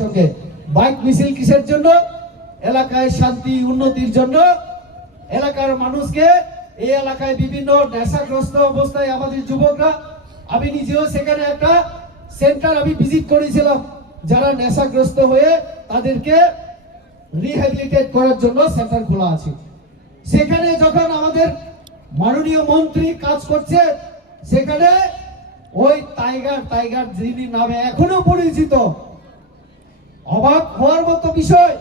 সঙ্গে বাইক মিছিল কিসের জন্য? এলাকায় শান্তি উন্নতির জন্য। এলাকার মানুষকে এই এলাকায় বিভিন্ন নেশাগ্রস্ত অবস্থায় আমাদের যুবকরা, আমি নিজেও সেখানে একটা সেন্টার আমি ভিজিট করেছিলাম, যারা নেশাগ্রস্ত হয়ে তাদেরকে রিহ্যাবিলিটেট করার জন্য সেন্টার খোলা আছে। সেখানে যখন আমাদের মাননীয় মন্ত্রী কাজ করছে, সেখানে ওই টাইগার যিনি নামে এখনো পরিচিত, অবাক হওয়ার মতো বিষয়,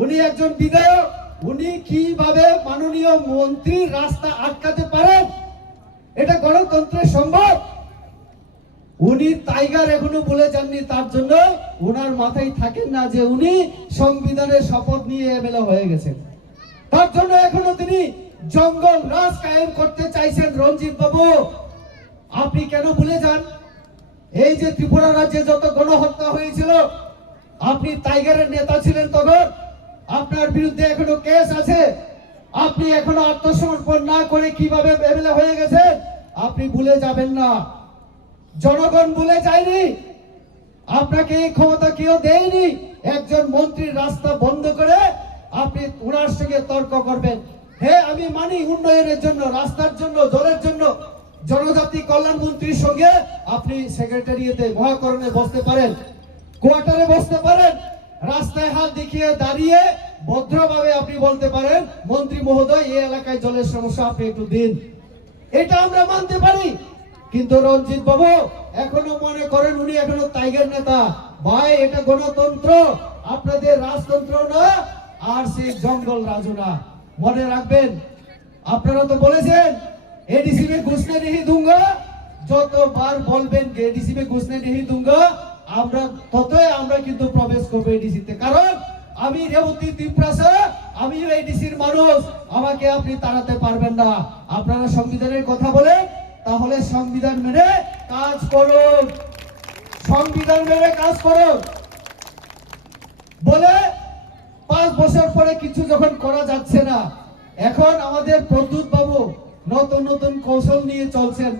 উনি একজন বিধায়ক, উনি কিভাবে মাননীয় মন্ত্রী রাস্তা আটকাতে পারেন? এটা গণতন্ত্রে সম্ভব? উনি টাইগার এখনো বলে যাননি, তার জন্য ওনার মাথায় থাকেন না যে উনি সংবিধানের শপথ নিয়ে এমএলএ হয়ে গেছেন। তার জন্য এখনো তিনি জঙ্গল রাজ কায়েম করতে চাইছেন। রঞ্জিত বাবু, আপনি কেন ভুলে যান এই যে ত্রিপুরা রাজ্যে যত গণহত্যা হয়েছিল, আপনি টাইগারের নেতা ছিলেন, তখন আপনার বিরুদ্ধে এখনো কেস আছে। আপনি এখনো আত্মসমর্পণ না করে কিভাবে এমএলএ হয়ে গেছেন আপনি ভুলে যাবেন না। জনগণ ভুলে যায়নি, আপনাকে এই ক্ষমতা কেউ দেয়নি। একজন মন্ত্রীর রাস্তা বন্ধ করে আপনি ওনার সঙ্গে তর্ক করবেন। হ্যাঁ, আমি মানি উন্নয়নের জন্য, রাস্তার জন্য, জলের জন্য জনজাতি কল্যাণ মন্ত্রীর সঙ্গে আপনি সেক্রেটারিয়েটে মহাকরণে বসতে পারেন, কোয়ার্টারে বসতে পারেন, রাস্তায় হাত দেখিয়ে দাঁড়িয়ে ভদ্রভাবে আপনি বলতে পারেন, মন্ত্রী মহোদয় এই এলাকায় জলের সমস্যা আপনি একটু দিন। এটা আমরা মানতে পারি। কিন্তু রঞ্জিত বাবু এখনো মনে করেন উনি এখনো টাইগার নেতা। ভাই, এটা গণতন্ত্র, আপনাদের রাজতন্ত্র না, আর সেই জঙ্গল রাজু না। মনে রাখবেন, আপনারা তো বলেছেন एडीसी में घुसने नहीं दूंगा, যতবার বলবেন এডিসি में घुसने नहीं दूंगा, আমরা ততই আমরা কিন্তু প্রবেশ করব এডিসিতে। কারণ আমি রেবতী ত্রিপুরাসা, আমি এডিসির মানুষ, আমাকে আপনি তাড়াতে পারবেন না। আপনারা সংবিধানের কথা বলেন, তাহলে সংবিধান মেনে কাজ করুন, সংবিধান মেনে কাজ করুন। বলে 5 বছর পরে কিছু যখন করা যাচ্ছে না, এখন আমাদের প্রদ্যুৎ বাবু নতুন নতুন কৌশল নিয়ে চলছেন,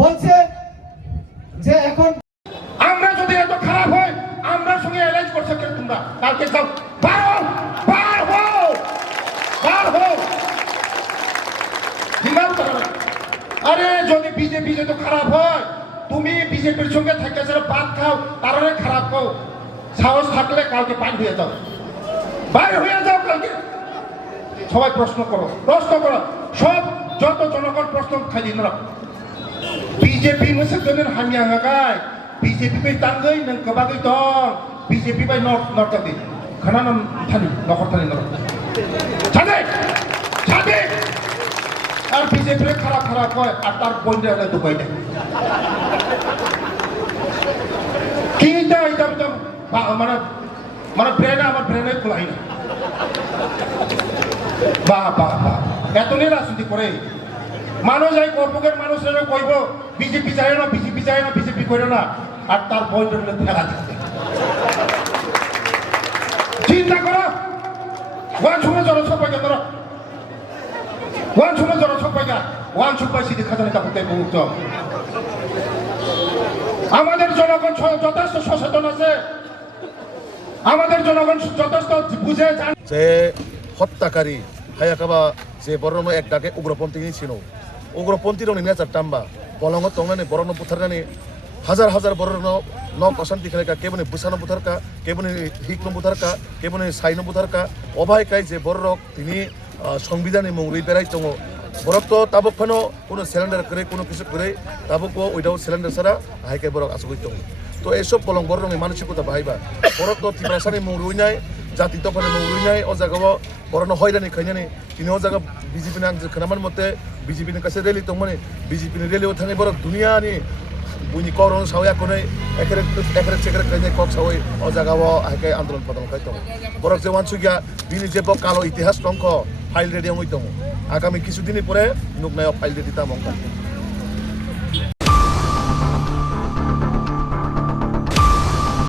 বলছে যে এখন আমরা যদি এত খারাপ হয়, আমরা সঙ্গে অ্যালাইজ করছে কেন? তোমরা কালকে যাও, বার হও। আরে যদি বিজেপি যদি খারাপ হয়, তুমি বিজেপির সঙ্গে থেকে যারা ভাত খাও, তারপরে খারাপ হও। সাহস থাকলে কালকে বাইর হয়ে যাও কালকে। সবাই প্রশ্ন করো। সব যত জনগণ প্রশ্ন খালি না। বিজেপি মোসাদের হামিয়া গায়, বিজেপি বাই তাঙ্গই নং কবাগই দং, বিজেপি বাই নর্তাদি খানানাম থানি নখর থানি নর ছাদে আর বিজেপি খারাপ হয়, আর তার বন্ধে হলে দুবাই দেয় কি এটা মানে ব্রেনে আমার ব্রেনে খোলাই না। বাহ এত নিয়ে রাজনীতি করে মানুষ, এই কর্পকের মানুষ কইব বিজেপি চায় না, বিজেপি করে না, আর তার বইটা ফেলা দিচ্ছে। চিন্তা করো, ওয়ান সময় জনসংখ্যা ধরো, ওয়ান সুপাই সিদ্ধি খাজানি কাপড় মুক্ত। আমাদের জনগণ যথেষ্ট সচেতন আছে, আমাদের জনগণ যথেষ্ট বুঝে যে হত্যাকারী হায়াকাবা যে বরণ এক ডাকে উগ্রপন্থী ছিল, উগ্রপন্থী রং নেচার টাম্বা বলঙ্গ তংনানি বরণ বুথারনানি হাজার বরণ নক অশান্তি খেলেকা কেবনি বুসানো বুথারকা, কেবনি হিকনো বুথারকা, কেবনি সাইনো বুথারকা অবাইকাই যে বড় তিনি সংবিধানে মুড়ি বেড়াই দङ। বরক তো তাবক ফানো কোনো সিলিন্ডার করে কোনো কিছু করে তাবক উইদাউট সিলিন্ডার ছাড়া হাইকাই বরক আসুক দङ। তো এইসব বলং বড় রঙের মানসিকতা বাহাইবা বরক তো ত্রিপুরাসানি মুখ রুইনাই, জাতি তফানি মুখ রুইনাই, ও জায়গাও বরণ হয়রানি খাইনানি তিনি ও জায়গা বিজেপি নাং खोनामान मते বিজেপিनि কাছে রেলি দङमोन, বিজেপিनि রেলিও थाङै बरक दुनियानि बुनि करन सावया कोनै एकरे चेकरे खाइनाय कक सावै ओ जागाव हाइकाय आन्दोलन पदम खाइ दङ। बरक जे वानसुगिया बिनि जेबो कालो इतिहास दंख फाइल रेडी हमै दङ। आगामी किछु दिननि परे नुकनायाव फाइल रेडी तामंका।